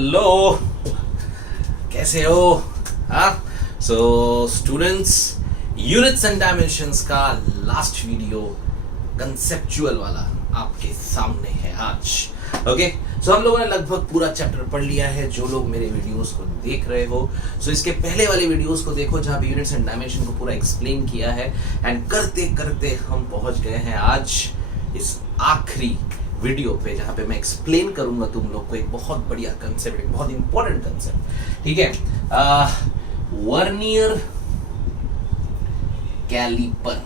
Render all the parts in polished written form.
Hello, कैसे हो? हाँ, so students, units and dimensions का लास्ट वीडियो कंसेप्चुअल वाला आपके सामने है आज। ओके, सो हम लोगों ने लगभग पूरा चैप्टर पढ़ लिया है। जो लोग मेरे वीडियोस को देख रहे हो, सो इसके पहले वाले वीडियोस को देखो जहाँ पे यूनिट्स एंड डायमेंशन को पूरा एक्सप्लेन किया है। एंड करते करते हम पहुंच गए हैं आज इस आखिरी वीडियो पे, जहाँ पे मैं एक्सप्लेन करूंगा तुम लोग को एक बहुत बढ़िया कंसेप्ट, एक बहुत इंपॉर्टेंट कंसेप्ट। ठीक है, वर्नियर कैलिपर।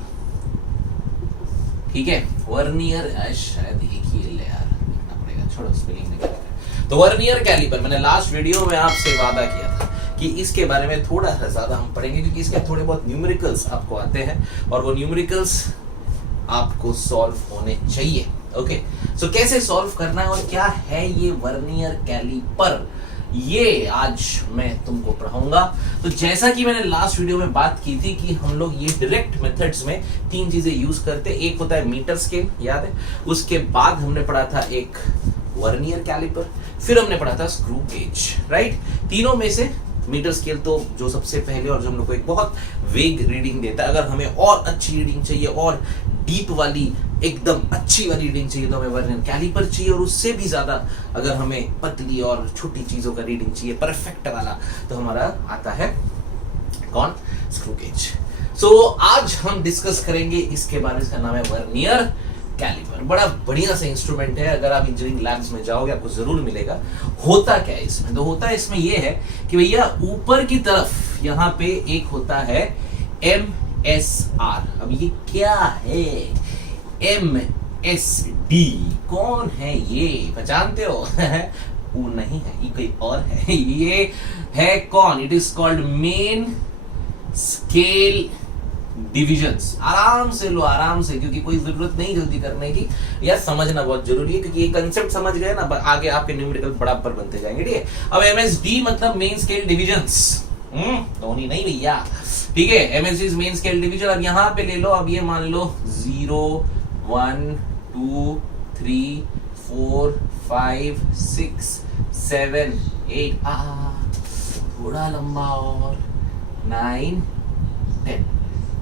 ठीक है, वर्नियर शायद एक ही ले यार, देखना पड़ेगा, छोड़ो स्पेलिंग निकलेगा। तो वर्नियर कैलिपर, मैंने लास्ट वीडियो में आपसे वादा किया था कि इसके बारे में थोड़ा सा ज्यादा हम पढ़ेंगे, क्योंकि इसके थोड़े बहुत न्यूमेरिकल्स आपको आते हैं और वो न्यूमेरिकल्स आपको सॉल्व होने चाहिए। ओके, सो कैसे सॉल्व करना है और क्या है ये वर्नियर कैलिपर, ये आज मैं तुमको पढ़ाऊंगा। तो जैसा कि मैंने लास्ट वीडियो में बात की थी कि हम लोग ये डायरेक्ट मेथड्स में तीन चीजें यूज करते हैं। एक होता है मीटर स्केल, याद है? उसके बाद हमने पढ़ा था एक वर्नियर कैलिपर, फिर हमने पढ़ा था स्क्रू गेज, राइट? तीनों में से मीटर स्केल तो जो सबसे पहले और जो हम लोग को एक बहुत वेग रीडिंग देता है। अगर हमें और अच्छी रीडिंग चाहिए और डीप वाली, एकदम अच्छी वाली रीडिंग चाहिए तो हमें वर्नियर कैलिपर चाहिए, और उससे भी ज्यादा अगर हमें पतली और छोटी चीजों का रीडिंग चाहिए, परफेक्ट वाला, तो हमारा आता है कौन? Screw gauge. सो आज हम डिस्कस करेंगे इसके बारे में। इसका नाम है वर्नियर कैलिपर। बड़ा बढ़िया सा इंस्ट्रूमेंट है, अगर आप इंजीनियरिंग लैब्स में जाओगे आपको जरूर मिलेगा। होता क्या है इसमें? तो होता है इसमें ये है कि भैया ऊपर की तरफ यहाँ पे एक होता है MSR। अब ये क्या है? MSD कौन है ये? पहचानते हो? वो नहीं है, ये कोई और है। ये है कौन? It is called main scale divisions. आराम से लो, आराम से, क्योंकि कोई जरूरत नहीं जल्दी करने की, या समझना बहुत जरूरी है, क्योंकि ये कंसेप्ट समझ गए ना, आगे आपके न्यूमेरिकल बराबर बनते जाएंगे। ठीक है, अब MSD मतलब मेन स्केल डिविजन्स, धोनी नहीं भैया। ठीक है, MSD मेन स्केल डिवीजन। अब यहाँ पे ले लो, अब ये मान लो 0 1 2 3 4 5 6 7 8, थोड़ा लंबा, और 9 10।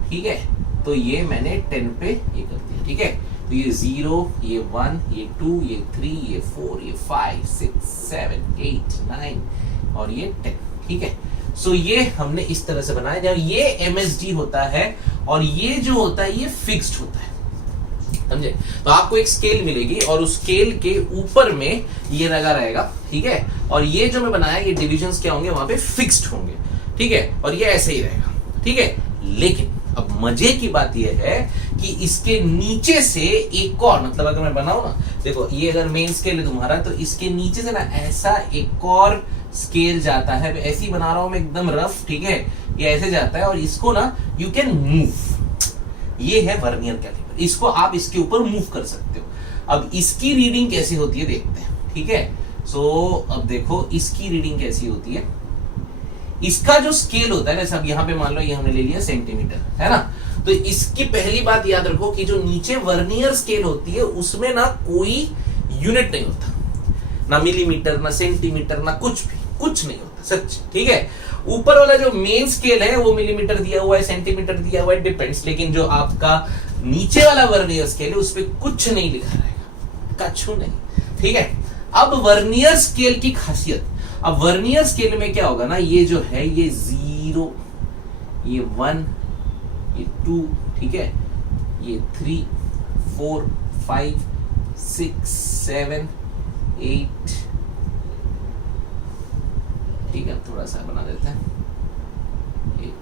ठीक है, तो ये मैंने 10 पे ये कर दिया। ठीक है, तो ये 0, ये 1, ये 2, ये 3, ये 4, ये 5 6 7 8 9 और ये 10। ठीक है, सो ये हमने इस तरह से बनाया। जब ये MSD होता है और ये जो होता है ये फिक्स्ड होता है, समझे? तो आपको एक स्केल मिलेगी और उस स्केल के ऊपर में ये लगा रहेगा। ठीक है, और ये जो मैं बनाया, ये डिविजन्स क्या होंगे? वहां पे फिक्स्ड होंगे। ठीक है, और ये ऐसे ही रहेगा। ठीक है, लेकिन अब मजे की बात यह है कि इसके नीचे से एक और, मतलब अगर मैं बनाऊं ना, देखो ये अगर मेन स्केल है तुम्हारा, तो इसके नीचे से ना ऐसा एक और स्केल जाता है। ऐसे ही बना रहा हूं मैं एकदम रफ। ठीक है, ये ऐसे जाता है और इसको ना यू कैन मूव। ये है वर्नियर कैलिपर, इसको आप इसके ऊपर मूव कर सकते हो। अब इसकी रीडिंग कैसी होती है देखते हैं। ठीक है, सो अब देखो इसकी रीडिंग कैसी होती है। इसका जो स्केल होता है ना, सब यहाँ पे मान लो ये हमने ले लिया सेंटीमीटर, है ना? तो इसकी पहली बात याद रखो कि जो नीचे वर्नियर स्केल होती है उसमें ना कोई यूनिट नहीं होता, ना मिलीमीटर, ना सेंटीमीटर, ना कुछ भी, कुछ नहीं होता, सच। ठीक है, ऊपर वाला जो मेन स्केल है वो मिलीमीटर दिया हुआ है, सेंटीमीटर दिया हुआ है, डिपेंड्स। लेकिन जो आपका नीचे वाला वर्नियर स्केल है उस पर कुछ नहीं लिखा रहेगा, कछु नहीं। ठीक है, अब वर्नियर स्केल की खासियत, अब वर्नियर स्केल में क्या होगा ना, ये जो है ये 0, ये 1, ये 2, ठीक है, ये 3 4 5 6 7 8, ठीक है, थोड़ा सा बना देते हैं, एक,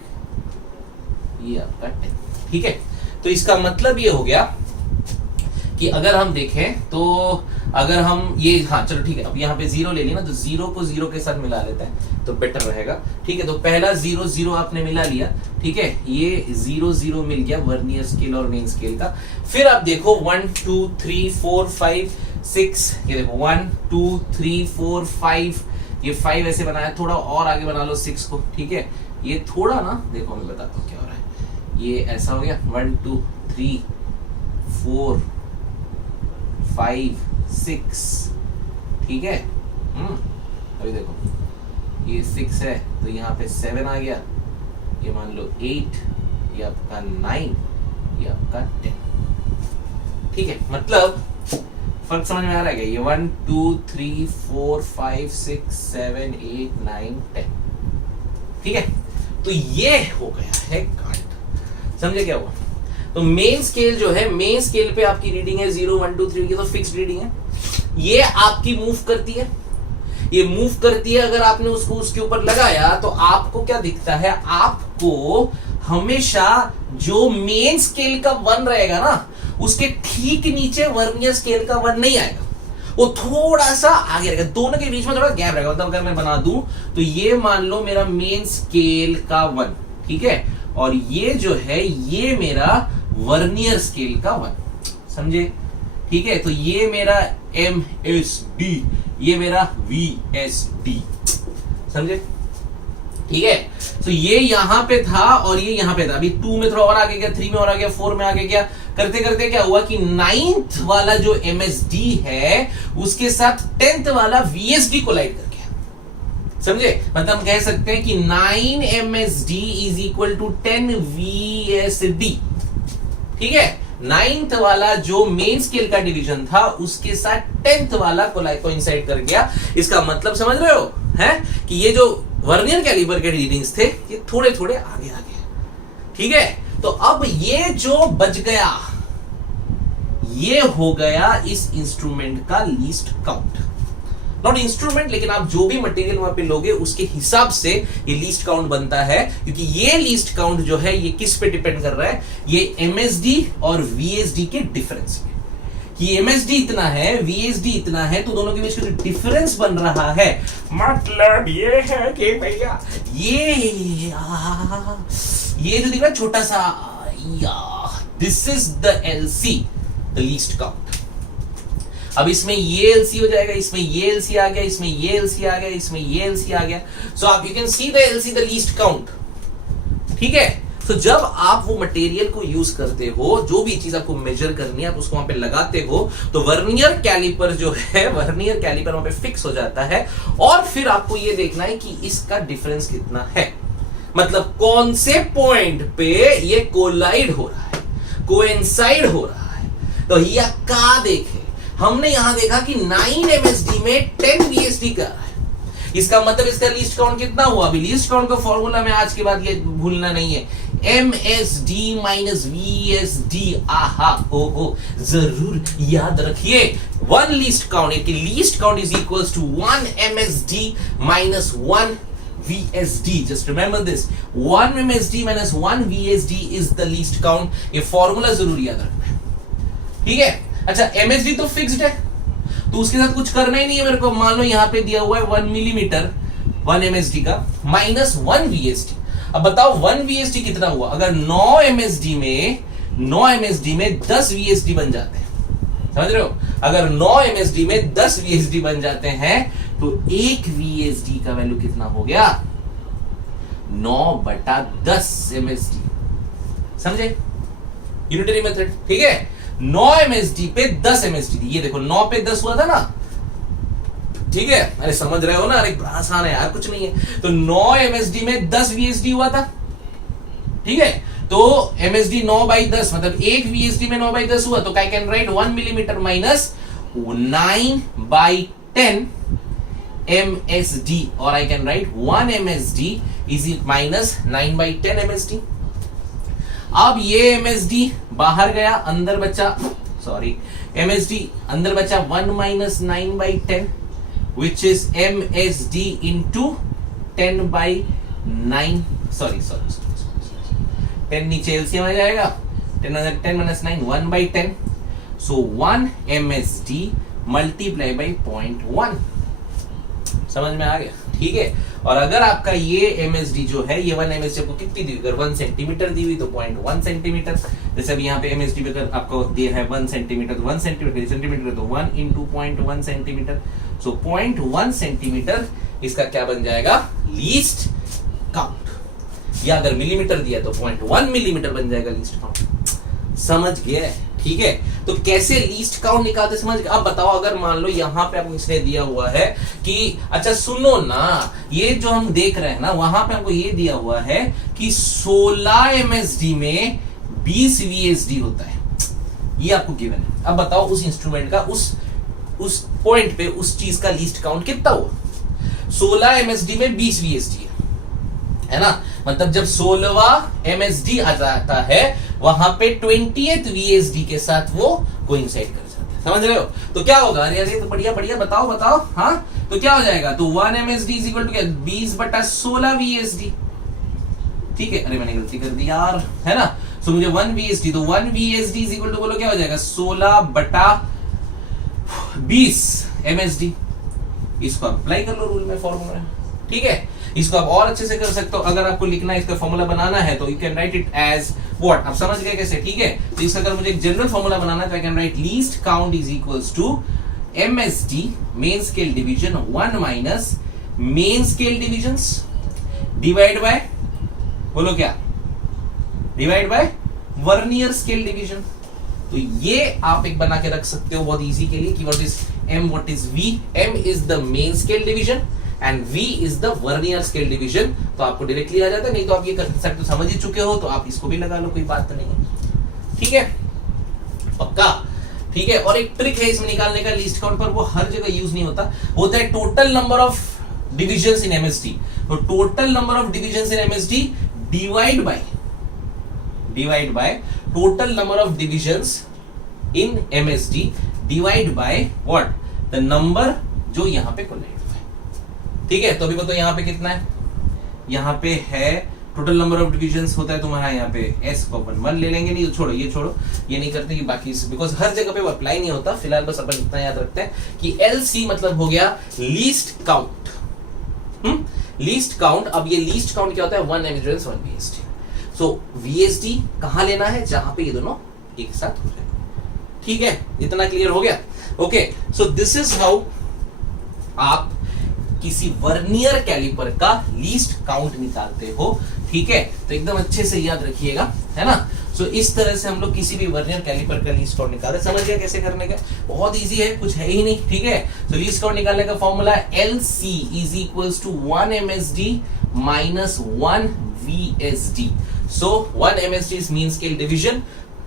ये आपका 10। ठीक है, तो इसका मतलब ये हो गया कि अगर हम देखें तो अगर हम ये, हाँ चलो ठीक है, अब यहाँ पे 0 ले लिया ना, तो 0 को 0 के साथ मिला लेते हैं तो बेटर रहेगा। ठीक है, तो पहला 0 0 आपने मिला लिया। ठीक है, ये 0 0 मिल गया वर्नियर स्केल और मेन स्केल का। फिर आप देखो 1 2 3 4 5 6, ये देखो 1 2 3 4 5, ये 5 ऐसे बनाया, थोड़ा और आगे बना लो 6 को। ठीक है, ये थोड़ा ना देखो, मैं बताता हूँ क्या हो रहा है। ये ऐसा हो गया 1 2 3 4 5 6, ठीक है, अभी देखो ये 6 है तो यहाँ पे 7 आ गया, ये मान लो 8, ये आपका 9, ये आपका 10। ठीक है, मतलब फर्क समझ में आ रहा है क्या? ये 1 2 3 4 5 6 7 8 9 10। ठीक है, तो ये हो गया है कांट। समझे क्या हुआ? तो मेन स्केल जो है, मेन स्केल पे आपकी रीडिंग है 0 1 2 3 की, तो फिक्स्ड रीडिंग है। ये आपकी मूव करती है, ये मूव करती है। अगर आपने उसको उसके ऊपर लगाया तो आपको क्या दिखता है? आपको हमेशा जो मेन स्केल का 1 रहेगा ना, उसके ठीक नीचे वर्नियर स्केल का 1 नहीं आएगा, वो थोड़ा सा आगे रहेगा, दोनों के बीच में थोड़ा गैप रहेगा। मतलब अगर मैं बना दूं तो ये मान लो मेरा मेन स्केल का 1, ठीक है, और ये जो है ये मेरा वर्नियर स्केल का 1। समझे? ठीक है, तो ये मेरा MSD, ये मेरा VSD। समझे? ठीक है, तो ये यहां पे था और ये यहां पे था। अभी 2 में थोड़ा और आगे गया, 3 में और आ गया, 4 में आगे गया। करते करते क्या हुआ कि 9th वाला जो MSD है उसके साथ 10th वाला VSD कोलाइड कर गया। समझे? मतलब हम कह सकते हैं कि 9 MSD is equal to 10 VSD। ठीक है, 9th वाला जो मेन स्केल का डिवीजन था उसके साथ 10th वाला कोइंसाइड कर गया। इसका मतलब समझ रहे हो हैं कि ये जो वर्नियर कैलिपर के रीडिंग्स थे ये थोड़े थोड़े आगे आ गए। ठीक है, तो अब ये जो बच गया ये हो गया इस इंस्ट्रूमेंट का लीस्ट काउंट। नॉट इंस्ट्रूमेंट, लेकिन आप जो भी मटेरियल वहां पे लोगे उसके हिसाब से ये लीस्ट काउंट बनता है, क्योंकि ये लीस्ट काउंट जो है ये किस पे डिपेंड कर रहा है? ये MSD और VSD के डिफरेंस पे। कि MSD इतना है, VSD इतना है, तो दोनों के बीच का जो डिफरेंस बन रहा है, मतलब ये है कि भैया ये जो दिख रहा है छोटा सा, this is the LC, the least count. अब इसमें ये LC हो जाएगा, इसमें ये LC आ गया, इसमें ये LC आ गया, इसमें ये LC आ गया। सो आप you can see the LC, the least count. ठीक है, तो जब आप वो मटेरियल को यूज करते हो, जो भी चीज आपको मेजर करनी है आप उसको वहां पे लगाते हो, तो वर्नियर कैलिपर जो है, वर्नियर कैलिपर वहां पे फिक्स हो जाता है। और फिर आपको ये देखना है कि इसका डिफरेंस कितना है, मतलब कौन से पॉइंट पे ये कोलाइड हो रहा है, कोइंसाइड हो रहा है। तो यह का देखे, हमने यहां देखा कि 9 MSD में 10 VSD कर रहा है। इसका मतलब इसका लीस्ट काउंट कितना हुआ? अभी लीस्ट काउंट का फॉर्मूला में आज के बाद ये भूलना नहीं है, MSD माइनस VSD। आहा हो, जरूर याद रखिए। 1 least count, least count is equals to 1 MSD minus 1 VSD। Just remember this, 1 MSD minus 1 VSD is the least count। ये फॉर्मूला जरूर याद रखना है। ठीक है, अच्छा MSD तो फिक्स्ड है, तो उसके साथ कुछ करना ही नहीं है मेरे को। मान लो यहां पे दिया हुआ है 1 मिलीमीटर 1 MSD का माइनस 1 VSD। अब बताओ 1 VSD कितना हुआ? अगर 9 MSD में 10 VSD बन जाते हैं, समझ रहे हो? अगर 9 MSD में 10 VSD बन जाते हैं तो 1 VSD का वैल्यू कितना हो गया? 9/10 MSD। समझे? Unitary method. ठीक है, 9 MSD पे 10 MSD। ये देखो 9 पे 10 हुआ था ना, ठीक है? अरे समझ रहे हो ना? अरे बड़ा आसान है यार, कुछ नहीं है। तो 9 MSD में 10 VSD हुआ था, ठीक है? तो MSD 9/10 मतलब 1 VSD में 9/10 हुआ, तो I can write 1 millimetre minus 9/10 MSD, और आई can write 1 MSD is minus 9/10 MSD। अब ये MSD बाहर गया, अंदर बचा, सॉरी MSD अंदर बचा 1 minus 9/10 which is MSD into 10/9, sorry 10 नीचे LCM आ जाएगा, 10 minus 9 1/10, so 1 MSD multiply by 0.1। समझ में आ गया? ठीक है, और अगर आपका ये MSD जो है, ये 1 MSD आपको कितनी दी हुई? अगर 1 सेंटीमीटर दी हुई तो 0.1 सेंटीमीटर। जैसे अभी यहाँ पे MSD पे अगर आपको दिया है 1 सेंटीमीटर, तो 1 सेंटीमीटर तो 1 into 0.1 सेंटीमीटर, सो 0.1 सेंटीमीटर इसका क्या बन जाएगा? Least count. या अगर मिलीमीटर दिया तो 0.1 मिलीमीटर बन जाएगा लीस्ट काउंट। समझ गए? ठीक है, तो कैसे लीस्ट काउंट निकालते समझ। अब बताओ, अगर मान लो यहां पे आपको इसने दिया हुआ है कि अच्छा सुनो ना, ये जो हम देख रहे हैं ना, वहां पे हमको ये दिया हुआ है कि 16 एमएसडी में 20 वीएसडी होता है, ये आपको गिवन है। अब बताओ उस इंस्ट्रूमेंट का उस पॉइंट पे उस चीज का लीस्ट काउंट कितना हुआ। 16 एमएसडी में 20 वीएसडी है ना, मतलब जब 16वां एमएसडी आ जाता है वहां पे 20th वीएसडी के साथ वो कोइंसाइड कर जाता है, समझ रहे हो। तो क्या होगा, अरे तो बढ़िया बढ़िया, बताओ हाँ, तो क्या हो जाएगा, तो 1 एमएसडी इज इक्वल टू क्या, 20/16 वीएसडी। ठीक है, अरे मैंने गलती कर दी यार, है ना। सो मुझे 1 वीएसडी, तो 1 वीएसडी इज इक्वल टू बोलो क्या हो जाएगा, 16/20 एमएसडी। इसको अप्लाई कर लो रूल में, फॉर्मूला में। ठीक है, इसको आप और अच्छे से कर सकते हो। अगर आपको लिखना है, इसका फॉर्मूला बनाना है, तो you can write it as what, आप समझ गए कैसे। ठीक है, तो इसका अगर मुझे एक जनरल फॉर्मूला बनाना है, तो I can write least count is equals to MSD main scale division 1 minus main scale divisions divide by, बोलो क्या, divide by vernier scale division. तो ये आप एक बना के रख सकते हो बहुत इजी के लिए कि what is M, what is V. M is the main scale division and V is the vernier scale division. तो आपको डायरेक्टली आ जाता है, नहीं तो आप ये कर सकते, समझ ही चुके हो, तो आप इसको भी लगा लो, कोई बात तो नहीं है। ठीक है, पक्का। ठीक है, और एक ट्रिक है इसमें निकालने का लीस्ट काउंट पर, वो हर जगह यूज नहीं होता है total number of divisions in MSD. तो total number of divisions in MSD divide by total number of divisions in MSD divide by what, the number जो यहां पे कोलाइड। ठीक है, तो अभी बताओ यहाँ पे कितना है, यहाँ पे है टोटल नंबर ऑफ डिविजन्स होता है तुम्हारा, यहाँ पे s को अपन 1 ले लेंगे, नहीं छोड़ो ये नहीं करते कि बाकी, बिकॉज हर जगह पे वो अप्लाई नहीं होता। फिलहाल बस अपन इतना याद रखते हैं कि LC मतलब हो गया लीस्ट काउंट। लीस्ट काउंट, अब ये लीस्ट काउंट क्या होता है, 1 एमएसडी 1 वीएसडी। सो वीएसडी कहां लेना है, जहां पे ये दोनों एक साथ हो जाए। ठीक है, इतना क्लियर हो गया। Okay, so this is how आप किसी वर्नियर कैलिपर का लीस्ट काउंट निकालते हो। ठीक है, तो एकदम अच्छे से याद रखिएगा, है ना। सो इस तरह से हम लोग किसी भी वर्नियर कैलिपर का लीस्ट काउंट निकालते, समझ गया कैसे करने का, बहुत इजी है, कुछ है ही नहीं। ठीक है, तो लीस्ट काउंट निकालने का formula LC is equals to 1 MSD minus 1 VSD. So 1 MSD is mean scale division,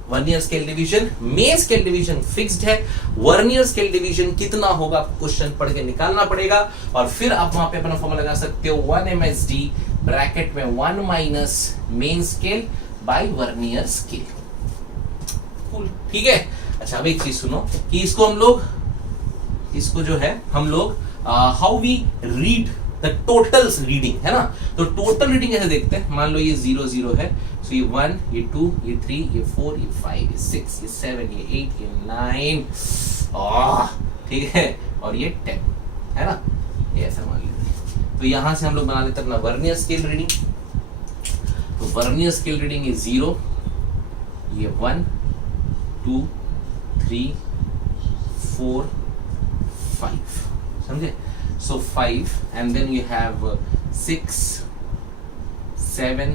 vernier scale division, main scale division fixed है, वर्नियर स्केल डिवीजन कितना होगा आपको क्वेश्चन पढ़ के निकालना पड़ेगा, और फिर आप वहां पे अपना फॉर्मूला लगा सकते हो 1 एमएसडी ब्रैकेट में 1 minus main scale bye vernier scale. Cool, ठीक है। अच्छा, अब एक चीज सुनो कि इसको हम लोग, इसको जो है हम लोग how we read the totals reading, है ना। तो टोटल रीडिंग कैसे देखते हैं, मान लो ये 0 0 है, सो ये 1, ये 2, ये 3, ये 4, ये 5, ये 6, ये 7, ये 8, ये 9, ठीक है, और ये 10, है ना, ये ऐसा मान लेते हैं। तो यहां से हम लोग बना लेते हैं अपना वर्नियर स्केल रीडिंग। तो वर्नियर स्केल रीडिंग ये 0, ये 1, 2, 3, 4, 5, समझे। So 5 and then you have 6, 7,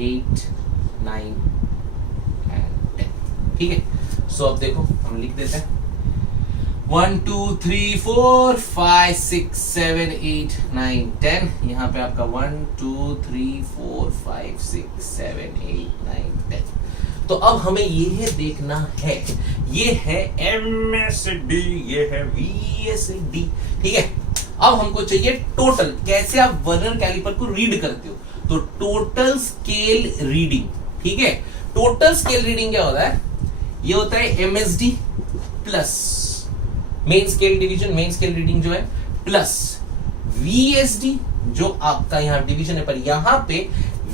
8, 9 and 10, ठीक है। So अब देखो हम लिख देते हैं 1 2 3 4 5 6 7 8 9 10। यहाँ पे आपका 1 2 3 4 5 6 7 8 9 10। तो अब हमें ये देखना है, ये है MSD, ये है VSD, ठीक है। अब हमको चाहिए टोटल, कैसे आप वर्नियर कैलिपर को रीड करते हो, तो टोटल स्केल रीडिंग, ठीक है। टोटल स्केल रीडिंग क्या होता है, ये होता है MSD plus main scale division, main scale reading जो है, प्लस VSD जो आपका यहां डिवीजन है, पर यहां पे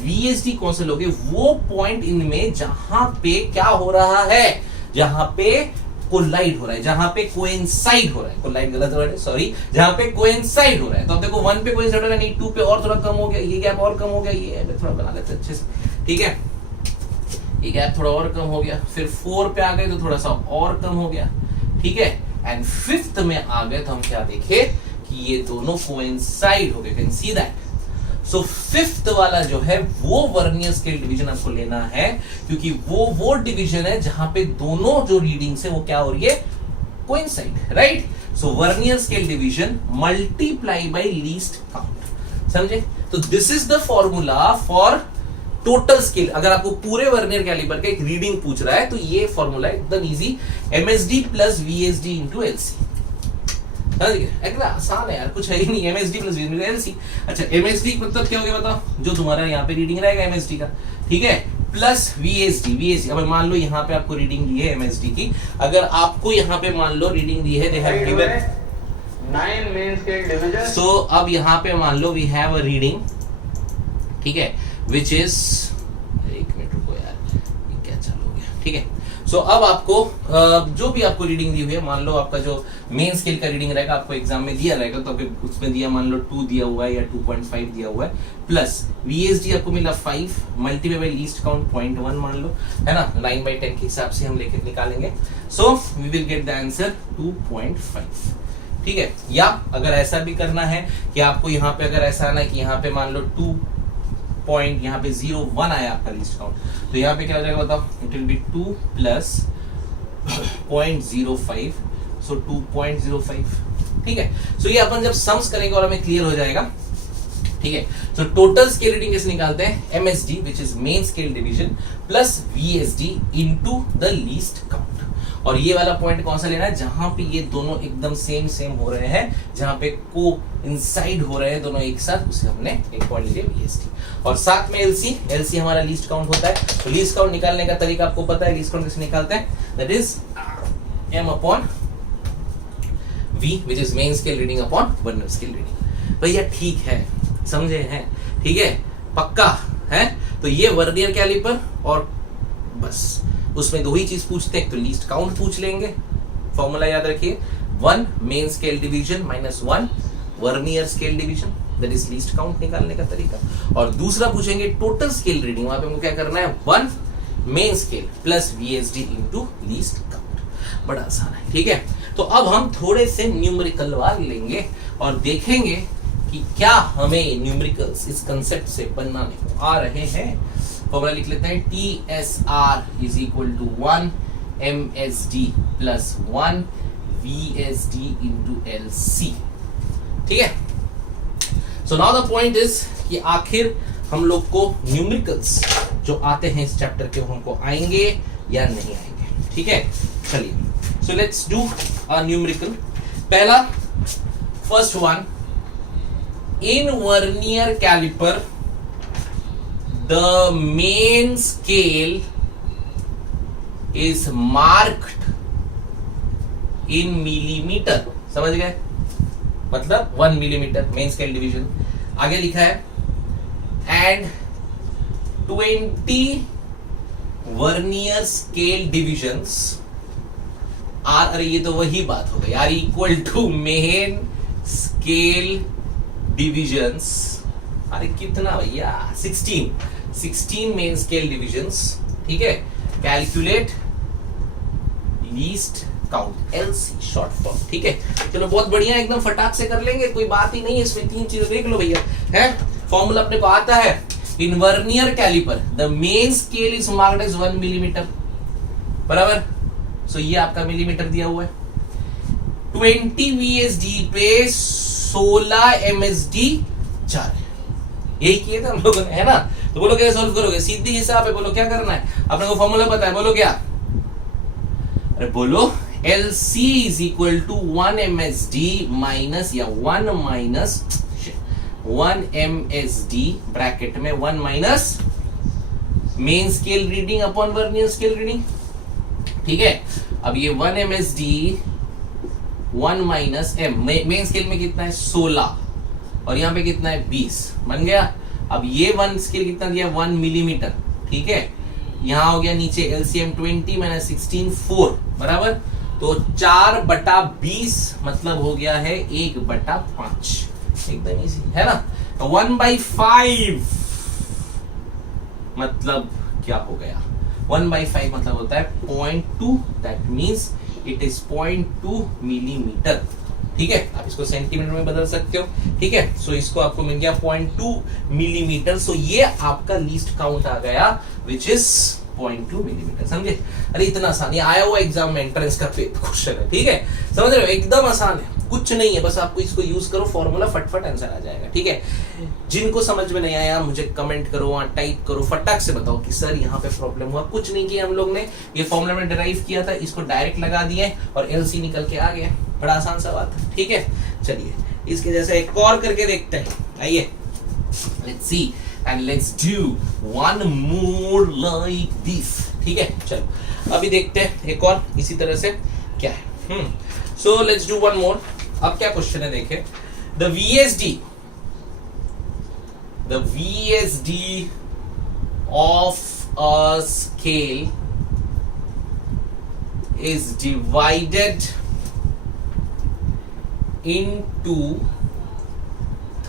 VSD कौन से लोगे, वो पॉइंट इनमें जहां पे क्या हो रहा है, जहां पे कोलाइड हो रहा है, जहां पे कोइंसाइड हो रहा है, कोलाइड गलत वर्ड है, सॉरी, जहां पे कोइंसाइड हो रहा है। तो अब देखो 1 पे कोइंसाइड हो रहा है, नहीं 2 पे और थोड़ा कम हो गया, ये गैप और कम हो गया, ये थोड़ा बना लेते हैं अच्छे से, ठीक है, ये गैप थोड़ा और कम हो गया, फिर 4 पे आ गए तो थोड़ा सा और कम हो गया, ठीक है, एंड 5th में आ गए तो हम क्या देखे कि ये दोनों कोइंसाइड हो गए, can see that. So fifth वाला जो है वो वर्नियर स्केल डिवीजन आपको लेना है, क्योंकि वो डिवीजन है जहां पे दोनों जो रीडिंग्स है वो क्या हो रही है, coincide, right. So vernier scale division multiply by least count, समझे। तो this is the formula for total scale. अगर आपको पूरे वर्नियर कैलिपर का एक रीडिंग पूछ रहा है तो ये फॉर्मूला एकदम easy, MSD plus VSD into LC. आसान है यार, कुछ है ही नहीं, एमएसडी प्लस वीएसडी एलसी। अच्छा एमएसडी मतलब क्या हो गया बताओ, जो तुम्हारा यहाँ पे रीडिंग रहेगा एमएसडी का, ठीक है, प्लस वीएसडी। अब मान लो यहाँ पे आपको रीडिंग दी है एमएसडी की, अगर आपको यहाँ पे मान लो रीडिंग दी है, they have given 9 main scale division. So अब यहाँ पे मान लो वी हैव अ रीडिंग, ठीक है, विच इज, एक मिनट रुको यार, ये क्या चालू हो गया, ठीक है। सो अब आपको जो भी आपको रीडिंग दी हुई है, मान लो आपका जो मेन स्केल का रीडिंग रहेगा आपको एग्जाम में दिया रहेगा, तो उसमें दिया मान लो 2 दिया हुआ है या 2.5 दिया हुआ है, प्लस वीएसडी आपको मिला 5 मल्टीप्लाई बाय लीस्ट काउंट 0.1 मान लो, है ना, 9/10 के हिसाब से हम लेके निकालेंगे। So we will get the answer 2.5, ठीक है। या अगर ऐसा भी करना है कि आपको यहाँ पे अगर ऐसा आना है कि यहाँ पे मान लो 2 यहाँ पे 0.1 आया आपका लीस्ट काउंट, तो यहाँ पे क्या हो जाएगा बताओ, इट विल बी 2 प्लस 0.05, सो 2.05, ठीक है। सो ये अपन जब सम्स करेंगे और हमें क्लियर हो जाएगा, ठीक है। सो टोटल स्केल रीडिंग कैसे निकालते हैं, MSD which is main scale division plus VSD into the least count. और ये वाला पॉइंट कौन सा लेना है, जहां पे ये दोनों एकदम सेम हो रहे हैं, जहां पे को इंसाइड हो रहे हैं दोनों एक साथ, उसे हमने एक पॉइंट लिया वीएसडी। और साथ में एलसी हमारा लीस्ट काउंट होता है। तो लीस्ट काउंट निकालने का तरीका आपको पता है, लीस्ट काउंट कैसे निकालते हैं, that is M upon V which is main scale reading upon vernier scale reading. भैया ठीक है, समझे हैं, ठीक है, पक्का है। तो ये वर्नियर कैलिपर और बस उसमें दो ही चीज पूछते हैं, तो लीस्ट काउंट पूछ लेंगे, फॉर्मूला याद रखिए, 1 main scale division minus 1 vernier scale division, that is least count निकालने का तरीका। और दूसरा पूछेंगे टोटल स्केल रीडिंग, वहां पे हमको क्या करना है, 1 main scale plus VSD into least count. बड़ा आसान है, ठीक है। तो अब हम थोड़े से न्यूमेरिकल वाल लेंगे और देखेंगे कि क्या हमें न्यूमेरिकल्स इस कंसेप्ट से बनाने को आ रहे हैं। फॉर्मूला लिख लेते हैं, TSR is equal to 1 MSD plus 1 VSD into LC, ठीक है। So now the point is कि आखिर हम लोग को न्यूमेरिकल्स जो आते हैं इस चैप्टर के, वो हमको आएंगे या नहीं आएंगे, ठीक है। चलिए, so let's do a numerical. पहला, first one, in vernier caliper the main scale is marked in millimeter, समझ गए, मतलब 1 मिलीमीटर मेन स्केल डिवीजन। आगे लिखा है and 20 vernier scale divisions are, अरे ये तो वही बात हो गई यार, equal to main scale divisions, अरे कितना भैया, 16 मेन स्केल डिविजन्स, ठीक है। Calculate least count, LC short form, ठीक है। चलो बहुत बढ़िया, एकदम फटाक से कर लेंगे, कोई बात ही नहीं है इसमें, 3 चीजें देख लो भैया, है। फॉर्मूला अपने को आता है, in vernier caliper the main scale is marked as 1 millimetre, बराबर। सो ये आपका मिलीमीटर दिया हुआ है, 20 वीएसडी पे 16 एमएसडी 4, यही किए थे हम लोगों ने, है ना। तो बोलो क्या सॉल्व करोगे, सीधी हिसाब है, बोलो क्या करना है, अपने को फॉर्मूला पता है, बोलो क्या, अरे बोलो LC is equal to 1 MSD minus या 1 माइनस 1 MSD ब्रैकेट में 1 minus main scale reading upon vernier scale reading, ठीक है। अब ये 1 MSD 1 minus M, main scale में कितना है 16 और यहाँ पे कितना है 20, बन गया। अब ये 1 स्केल कितना दिया, 1 मिलीमीटर, ठीक है। यहाँ हो गया नीचे LCM 20 माइनस 16 4, बराबर। तो 4/20 मतलब हो गया है 1/5, एकदम इजी है ना। तो 1/5 मतलब क्या हो गया, 1/5 मतलब होता है 0.2, that means it is 0.2 millimetre, ठीक है, आप इसको सेंटीमीटर में बदल सकते हो, ठीक है। सो इसको आपको मिल गया 0.2 मिलीमीटर। सो ये आपका लीस्ट काउंट आ गया विच इज 0.2 मिलीमीटर। समझे? अरे इतना आसान, ये आया हुआ एग्जाम में एंट्रेंस का क्वेश्चन है, ठीक है, समझ रहे हो, एकदम आसान है, कुछ नहीं है, बस आपको इसको यूज करो, फॉर्मूला फटफट आंसर आ जाएगा, ठीक है। जिनको समझ में नहीं आया मुझे कमेंट करो, वहां टाइप करो, फटाक से बताओ कि सर यहाँ पे प्रॉब्लम हुआ। कुछ नहीं किया हम लोग ने, ये फॉर्मूला में डिराइव किया था, इसको डायरेक्ट लगा दिए और एलसी निकल के आ गया। बड़ा आसान सा बात है, ठीक है। चलिए इसके जैसे एक और करके देखते हैं, आइए, let's see and let's do one more like this, ठीक है। चलो अभी देखते हैं एक और इसी तरह से क्या है। सो लेट्स डू वन मोर। अब क्या क्वेश्चन है, देखें, the VSD of a scale is divided into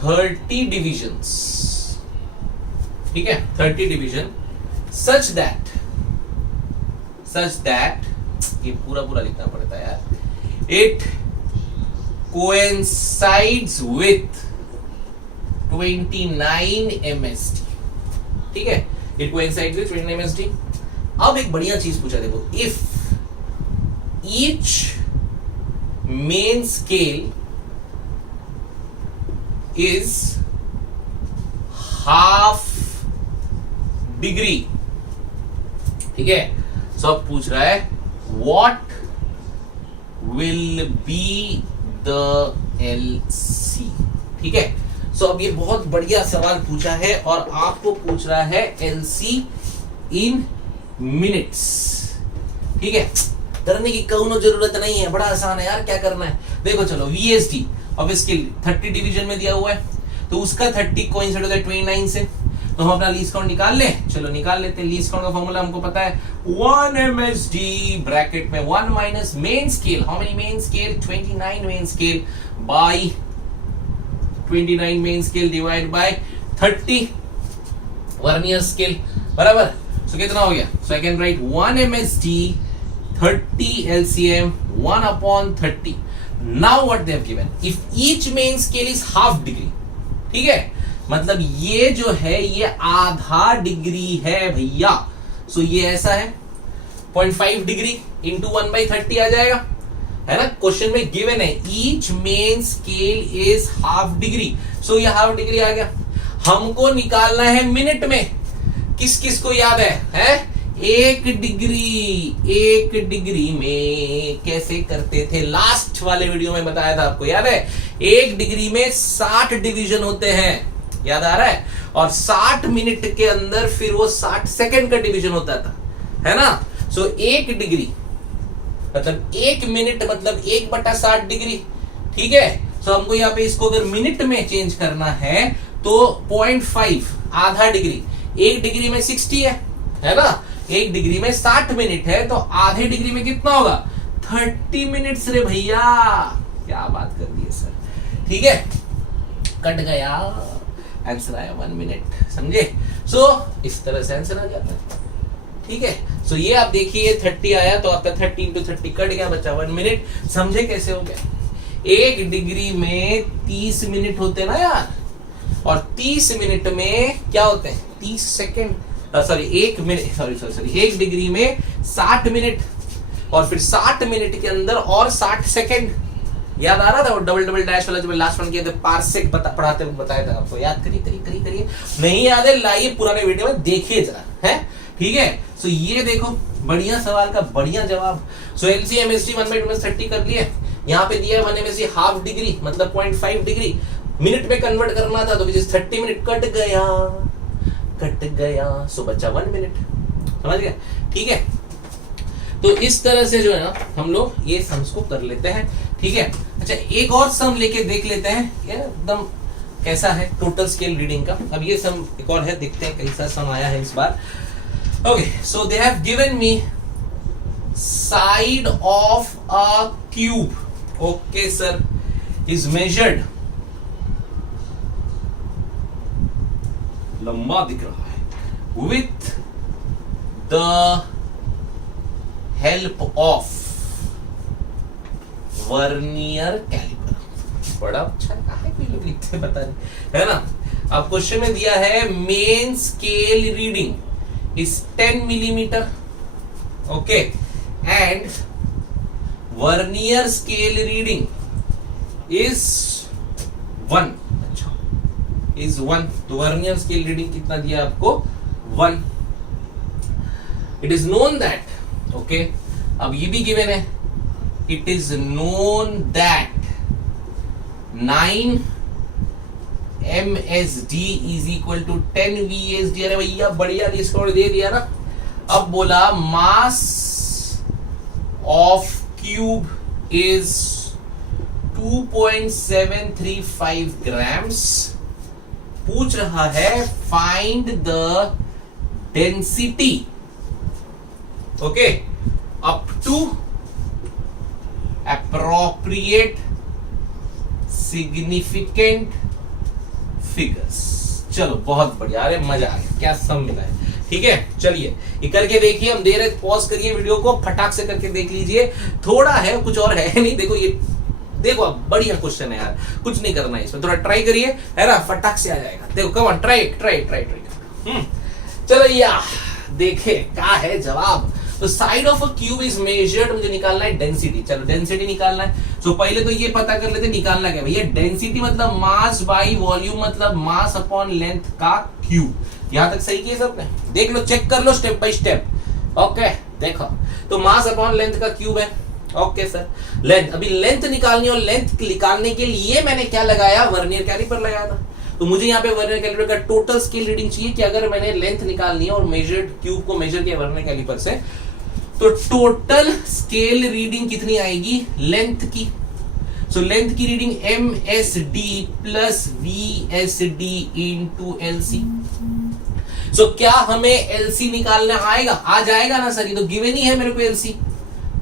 30 divisions, ठीक है, 30 डिवीजन such that ये पूरा लिखना पड़ता है यार, it coincides with 29 MSD, ठीक है, it coincides with 29 MSD। अब एक बढ़िया चीज पूछा, देखो, if each main scale is half degree, ठीक है, सब पूछ रहा है what will be the LC, ठीक है। सो अब ये बहुत बढ़िया सवाल पूछा है और आपको पूछ रहा है LC इन मिनट्स, ठीक है। डरने की कोनो जरूरत नहीं है, बड़ा आसान है यार, क्या करना है, देखो चलो, VSD अब इसके 30 डिवीजन में दिया हुआ है, तो उसका 30 कोइंसाइड होता है 29 से, तो हम अपना लीस्ट काउंट निकाल ले, चलो निकाल लेते हैं। लीस्ट काउंट का फॉर्मूला हमको पता है, 1 MSD ब्रैकेट में 1 minus main scale, how many main scale, 29 main scale by 29 main scale divide by 30 vernier scale, बराबर। सो कितना हो गया, so I can write 1 MSD 30 LCM 1 upon 30। Now what they have given, if each main scale is half degree, ठीक है, मतलब ये जो है ये आधा डिग्री है भैया। सो ये ऐसा है 0.5 डिग्री इंटू 1/30 आ जाएगा, है ना, क्वेश्चन में गिवन है each main scale is half degree. So ये हाफ डिग्री आ गया। हमको निकालना है मिनट में, किस किस को याद है? 1 डिग्री में कैसे करते थे, लास्ट वाले वीडियो में बताया था आपको, याद है? 1 डिग्री में 60 डिवीजन होते हैं, याद आ रहा है? और 60 मिनट के अंदर फिर वो 60 सेकंड का डिवीजन होता था, है ना। सो 1 डिग्री मतलब 1 मिनट मतलब 1/60 डिग्री, ठीक है। सो हमको यहाँ पे इसको अगर मिनट में चेंज करना है तो 0.5 आधा डिग्री, 1 डिग्री में 60 है ना, 1 डिग्री में 60 मिनट है, तो आधे डिग्री में कितना होगा? 30 मिनट्स रे भैया, क्या बात कर दी है सर, ठीक है, कट गया, आंसर आया 1 मिनट, समझे। सो इस तरह से आंसर आ जाता है, ठीक है। सो ये आप देखिए 30 आया तो आपका 30 into 30 कट गया, बचा 1 मिनट। समझे कैसे हो गया? 1 डिग्री में 30 मिनट होते ना यार, और 30 मिनट में क्या होते हैं? 30 second, sorry 1 minute, sorry 1 degree में 60 मिनट, और फिर 60 मिनट के अंदर और 60 सेकेंड। याद आ रहा था वो डबल डैश वाला जो लास्ट वन किया था, पार्सेक पढ़ाते हुए बताया था आपको, याद करिए। नहीं याद है, लाइए पुराने वीडियो में देखिए जरा, है, ठीक है। सो ये देखो, बढ़िया सवाल का बढ़िया जवाब। सो LC MSD 1/2 में 30 कर लिए, यहाँ पे दिया 1 MSD हाफ डिग्री मतलब 0.5 डिग्री, मिनट में कन्वर्ट करना था तो विच इज 30 मिनट, कट गया। सो बचा 1 मिनट, समझ गया, ठीक है। तो इस तरह से जो है ना हम लोग ये सम्स को कर लेते हैं, ठीक है। अच्छा, एक और सम लेके देख लेते हैं एकदम कैसा है टोटल स्केल रीडिंग का। अब ये सम एक और है, देखते हैं कैसा सम आया है इस बार। Okay, so they have given me side of a cube, okay sir, is measured, लंबा दिख रहा है, with the help of vernier caliper, बड़ा अच्छा है कोई लोग लिखते पता नहीं, है ना। अब क्वेश्चन में दिया है main scale reading is 10 millimetre, okay, and vernier scale reading is 1, अच्छा इज 1, तो वर्नियर स्केल रीडिंग कितना दिया आपको 1। It is known that, okay, अब ये भी गिवन है, it is known that 9 MSD is equal to 10 VSD। अरे भैया बढ़िया डिस्काउंट दे दिया ना। अब बोला mass of cube is 2.735 grams. पूछ रहा है find the density, okay, up to appropriate significant figures। चलो बहुत बढ़िया, अरे मजा आ गया, क्या सम मिला है। ठीक है, चलिए ये करके देखिए, हम दे रहे, पॉज करिए वीडियो को, फटाक से करके देख लीजिए। थोड़ा है, कुछ और है नहीं, देखो ये देखो, बढ़िया क्वेश्चन है यार, कुछ नहीं करना है इसमें, थोड़ा ट्राई करिए, है ना, फटाक से आ जाएगा। देखो come on, try try try try. चलो या देखे क्या है जवाब। तो side of a cube is measured, मुझे निकालना है डेंसिटी। चलो डेंसिटी निकालना है, तो पहले तो ये पता कर लेते निकालना क्या भैया। डेंसिटी मतलब मास बाई वॉल्यूम, मतलब मास अपॉन लेंथ का क्यूब। यहां तक सही किया सबने, देख लो, चेक कर लो स्टेप बाय स्टेप। ओके देखो, तो मास अपॉन लेंथ का क्यूब है, ओके सर। लेंथ, अभी लेंथ निकालनी, और लेंथ निकालने के लिए मैंने क्या लगाया, वर्नियर कैलिपर लगाया था। तो मुझे यहाँ पे वर्नियर कैलिपर का टोटल स्केल रीडिंग चाहिए कि अगर मैंने लेंथ निकालनी है और मेजर्ड क्यूब को मेजर किया वर्नियर कैलिपर से, तो टोटल स्केल रीडिंग कितनी आएगी लेंथ की। सो लेंथ की reading MSD plus VSD into LC। सो क्या हमें LC निकालना आएगा, आ जाएगा ना सर, ये तो गिवन ही है मेरे को LC,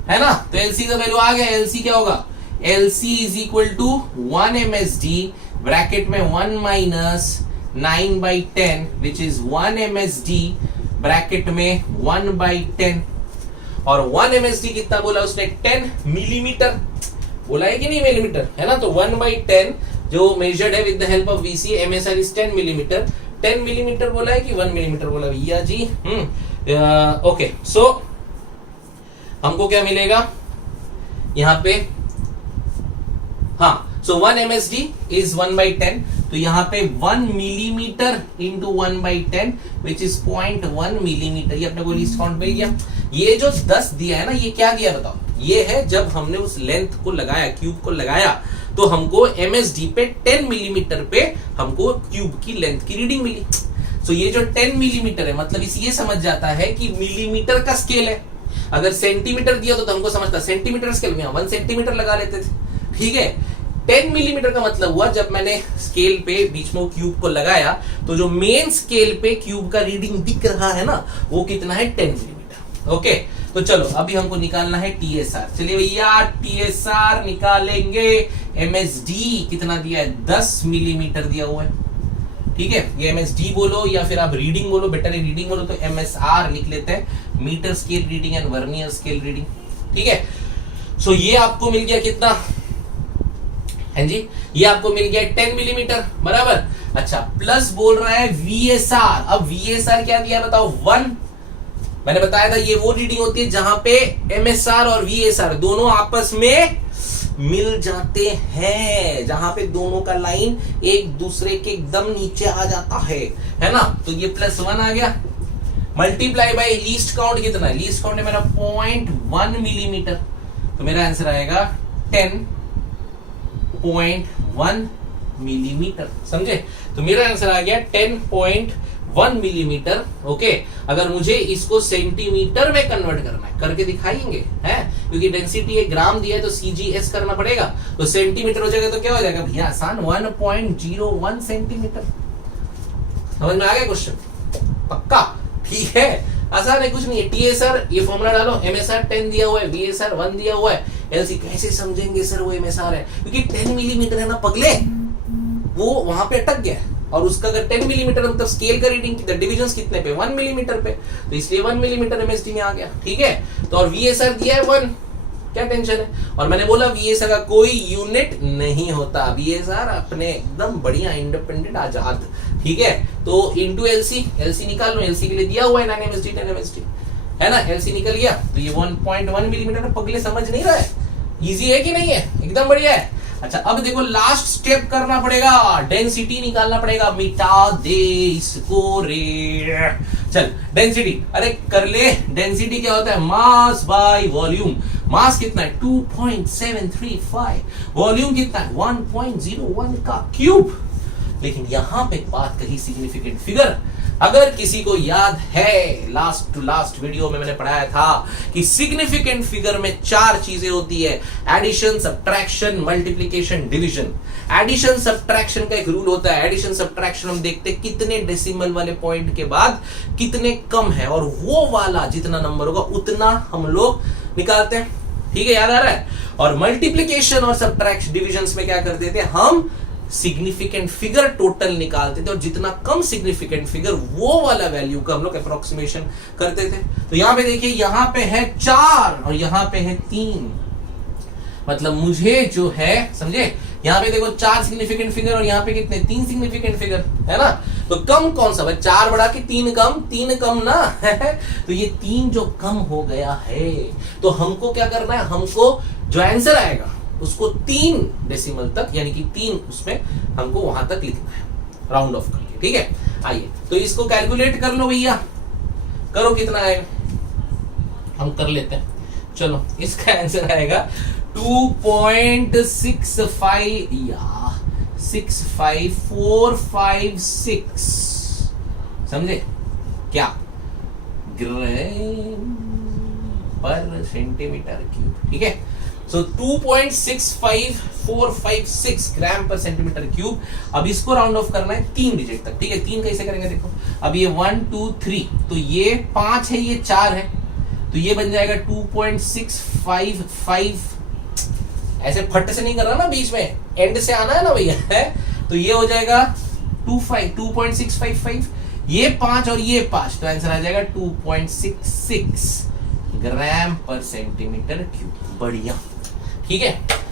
है ना। तो LC का वैल्यू आ गया, LC क्या होगा, LC is equal to 1 MSD bracket में 1 minus 9/10 which is 1 MSD bracket में 1/10, और 1 MSD कितना बोला उसने, 10 मिलीमीटर बोला है कि नहीं मिलीमीटर, है ना। तो 1/10 जो मेजर्ड है with the help of VC, MSR is 10 millimetre. 10 millimetre बोला है कि 1 मिलीमीटर बोला भैया जी। ओके, सो हमको क्या मिलेगा यहां पे, हाँ, सो 1 MSD इज 1/10, तो यहाँ पे 1 millimetre into 1/10 which is 0.1 millimetre. ये अपने को लीस्ट काउंट मिल गया। ये जो 10 दिया है ना, ये क्या दिया बताओ, ये है जब हमने उस लेंथ को लगाया, क्यूब को लगाया, तो हमको MSD पे 10 मिलीमीटर पे हमको क्यूब की लेंथ की रीडिंग मिली। सो ये जो 10 मिलीमीटर है, मतलब इस ये समझ जाता है कि मिलीमीटर का स्केल है। अगर सेंटीमीटर दिया तो हमको समझता सेंटीमीटर स्केल में 1 सेंटीमीटर लगा लेते थे, ठीक है। 10 मिलीमीटर का मतलब हुआ जब मैंने स्केल पे बीच में क्यूब को लगाया, तो जो मेन स्केल पे क्यूब का रीडिंग दिख रहा है ना, वो कितना है 10 मिलीमीटर। ओके, तो चलो अभी हमको निकालना है TSR। चलिए भैया TSR निकालेंगे। MSD कितना दिया है, 10 मिलीमीटर दिया हुआ है, ठीक है। ये MSD बोलो या फिर आप रीडिंग बोलो, बेटर है रीडिंग बोलो, तो MSR लिख लेते हैं, metre scale reading and vernier scale reading, ठीक है। सो ये आपको मिल गया कितना, है जी, ये आपको मिल गया 10 मिलीमीटर बराबर। अच्छा, प्लस बोल रहा है VSR। अब VSR क्या दिया बताओ, 1। मैंने बताया था ये वो रीडिंग होती है जहां पे MSR और VSR दोनों आपस में मिल जाते हैं, जहां पे दोनों का लाइन एक दूसरे के एकदम नीचे आ जाता है ना। तो ये +1 आ गया, मल्टीप्लाई बाय लीस्ट काउंट कितना है, लीस्ट काउंट है मेरा 0.1 मिलीमीटर, तो मेरा आंसर आएगा 10.1 मिलीमीटर, समझे। तो मेरा आंसर आ गया 10.1 मिलीमीटर। ओके, अगर मुझे इसको सेंटीमीटर में कन्वर्ट करना है, करके दिखाएंगे, हैं, क्योंकि डेंसिटी एक ग्राम दिया है तो CGS करना पड़ेगा, तो सेंटीमीटर हो जाएगा तो क्या हो जाएगा भैया, आसान, 1.01 सेंटीमीटर। समझ में आ गया क्वेश्चन, पक्का, ठीक है, आसान है, कुछ नहीं है। TSR ये फॉर्मूला डालो, MSR 10 दिया हुआ है, VSR 1 दिया हुआ है, LC कैसे समझेंगे सर वो MSR है, क्योंकि 10 मिलीमीटर है ना पगले, वो वहां पे अटक गया, और उसका अगर 10 मिलीमीटर मतलब स्केल का रीडिंग कितना, डिविजन कितने पे, 1 मिलीमीटर पे, तो इसलिए 1 मिलीमीटर MSD में आ गया, ठीक है। तो और VSR दिया है 1, क्या टेंशन है। और मैंने बोला VSR का कोई यूनिट नहीं होता, VSR अपने एकदम बढ़िया इंडिपेंडेंट आजाद, ठीक है। तो इनटू LC निकाल लो, LC के लिए दिया हुआ है 9 MSD 10 MSD, है ना। LC निकल गया तो ये 1.1 मिलीमीटर, पगले समझ नहीं रहा है, इजी है कि नहीं है, एकदम बढ़िया है। अच्छा अब देखो लास्ट स्टेप करना पड़ेगा, डेंसिटी निकालना पड़ेगा, मिटा दे इसको रे। चल डेंसिटी, अरे कर ले। डेंसिटी क्या होता है, मास बाय वॉल्यूम। मास कितना है 2.735, वॉल्यूम कितना है 1.01 का क्यूब। लेकिन यहां पे बात कही सिग्निफिकेंट फिगर, अगर किसी को याद है लास्ट टू लास्ट वीडियो में मैंने पढ़ाया था कि सिग्निफिकेंट फिगर में 4 चीजें होती है, addition, subtraction, multiplication, division. Addition subtraction का एक रूल होता है, एडिशन सब्ट्रैक्शन हम देखते हैं कितने डेसिमल वाले पॉइंट के बाद कितने कम है, और वो वाला जितना नंबर होगा उतना हम लोग निकालते हैं, ठीक है, याद आ रहा है। और मल्टीप्लिकेशन और सब्ट्रैक्शन डिविजन्स में क्या करते थे, हम सिग्निफिकेंट फिगर टोटल निकालते थे, और जितना कम सिग्निफिकेंट फिगर वो वाला वैल्यू का हम लोग अप्रोक्सीमेशन करते थे। तो यहां पे देखिए, यहां पे है 4 और यहां पे है 3, मतलब मुझे जो है समझे, यहां पे देखो 4 सिग्निफिकेंट फिगर और यहां पे कितने 3 सिग्निफिकेंट फिगर, है ना। तो कम कौन सा भाई, 4 बढ़ा के 3 कम, 3 कम ना तो ये 3 जो कम हो गया है, तो हमको क्या करना है, हमको जो आंसर आएगा उसको 3 डेसिमल तक, यानी कि 3 उसमें हमको वहां तक लिखना है राउंड ऑफ करके, ठीक है। आइए तो इसको कैलकुलेट कर लो भैया, करो कितना आएगा, हम कर लेते हैं। चलो इसका आंसर आएगा 2.65 या 65456, समझे क्या, ग्राम पर सेंटीमीटर क्यूब, ठीक है। सो 2.65456 ग्राम पर सेंटीमीटर क्यूब। अब इसको राउंड ऑफ करना है 3 डिजिट तक, ठीक है। 3 कैसे करेंगे देखो, अब ये 1 2 3, तो ये 5 है, ये 4 है, तो ये बन जाएगा 2.655, ऐसे फट से नहीं करना ना, बीच में एंड से आना है ना भैया, है। तो ये हो जाएगा 2.655, ये 5 और ये 5, तो आंसर आ जाएगा 2.66 ग्राम पर सेंटीमीटर क्यूब। बढ़िया, ठीक है।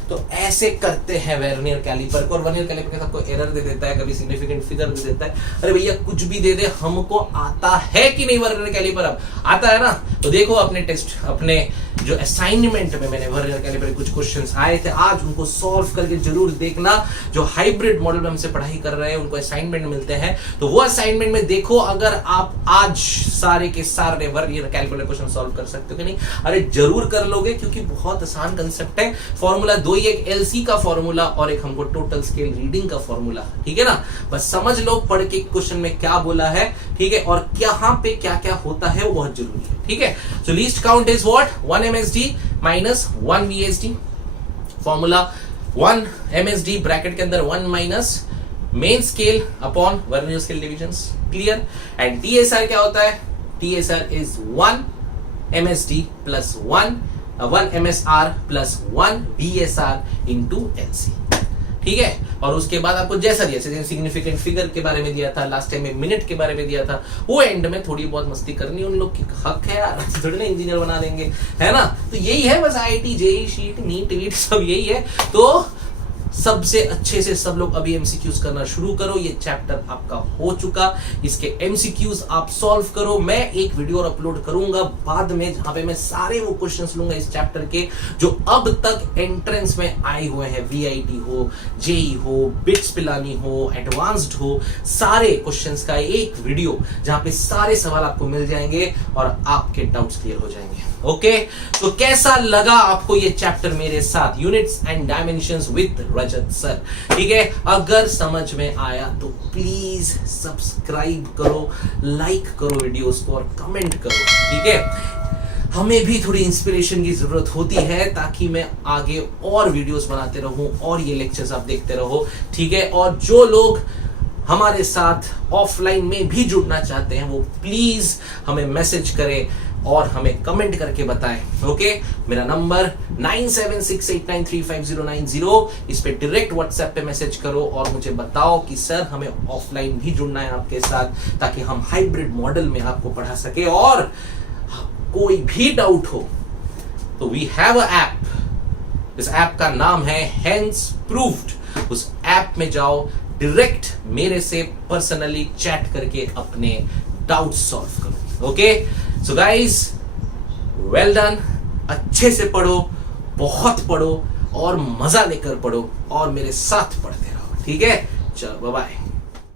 तो ऐसे करते हैं वर्नियर कैलिपर को, और वर्नियर कैलिपर के साथ कोई एरर दे देता है, कभी सिग्निफिकेंट फिगर दे देता है, अरे भैया कुछ भी दे दे, हमको आता है कि नहीं वर्नियर कैलिपर, अब आता है ना। तो देखो अपने टेस्ट, अपने जो असाइनमेंट में मैंने वर्नियर कैलिपर के कुछ क्वेश्चंस आए थे, आज उनको सॉल्व करके जरूर देखना। जो हाइब्रिड मॉडल में हमसे पढ़ाई कर रहे हैं उनको असाइनमेंट मिलते हैं, तो वो असाइनमेंट में देखो अगर आप आज सारे के सारे वर्नियर कैलिपर क्वेश्चन सॉल्व कर सकते हो कि नहीं। अरे जरूर कर लोगे, क्योंकि बहुत आसान कंसेप्ट है। फॉर्मूला 2 ही, एक LC का फॉर्मूला और एक हमको टोटल स्केल रीडिंग का फॉर्मूला, ठीक है ना। बस समझ लो पढ़ के क्वेश्चन में क्या बोला है, ठीक है, और यहाँ पे क्या क्या होता है वो बहुत जरूरी है, ठीक है। So least count is what, 1 MSD minus 1 VSD, formula 1 MSD bracket के अंदर 1 minus main scale upon vernier scale divisions, clear. And TSR क्या होता है, TSR is 1 MSD plus 1 MSR plus 1 VSR into LC, ठीक है। और उसके बाद आपको जैसा जैसे सिग्निफिकेंट फिगर के बारे में दिया था, लास्ट टाइम में मिनट के बारे में दिया था, वो एंड में थोड़ी बहुत मस्ती करनी उन लोग की हक है यार, थोड़ी ना इंजीनियर बना देंगे, है ना। तो यही है बस, IIT JEE शीट नीट वीट सब यही है। तो सबसे अच्छे से सब लोग अभी MCQs करना शुरू करो, ये चैप्टर आपका हो चुका, इसके MCQs आप सॉल्व करो। मैं एक वीडियो और अपलोड करूंगा बाद में, जहां पे मैं सारे वो क्वेश्चंस लूंगा इस चैप्टर के जो अब तक एंट्रेंस में आए हुए हैं, VIT हो, JEE हो, बिट्स पिलानी हो, एडवांस्ड हो, सारे क्वेश्चंस का एक वीडियो जहां पे सारे सवाल आपको मिल जाएंगे और आपके डाउट्स क्लियर हो जाएंगे। ओके, तो कैसा लगा आपको ये चैप्टर मेरे साथ, units and dimensions with Rajat sir, ठीक है। अगर समझ में आया तो प्लीज सब्सक्राइब करो, लाइक करो वीडियोस को और कमेंट करो, ठीक है। हमें भी थोड़ी इंस्पिरेशन की जरूरत होती है ताकि मैं आगे और वीडियोस बनाते रहूं और ये लेक्चर्स आप देखते रहो, ठीक है। और जो लोग हमारे साथ ऑफलाइन में भी जुड़ना चाहते हैं वो प्लीज हमें मैसेज करें और हमें कमेंट करके बताएं, ओके। मेरा नंबर 9768935090, इस पे डायरेक्ट व्हाट्सएप पे मैसेज करो और मुझे बताओ कि सर हमें ऑफलाइन भी जुड़ना है आपके साथ, ताकि हम हाइब्रिड मॉडल में आपको पढ़ा सके। और कोई भी डाउट हो तो वी हैव अ ऐप, इस ऐप का नाम है हेंस प्रूव्ड। उस ऐप में जाओ, डायरेक्ट मेरे से पर्सनली चैट करके अपने डाउट सॉल्व करो। Okay, so guys, well done. अच्छे से पढ़ो, बहुत पढ़ो और मजा लेकर पढ़ो और मेरे साथ पढ़ते रहो। ठीक है, चलो बाय बाय।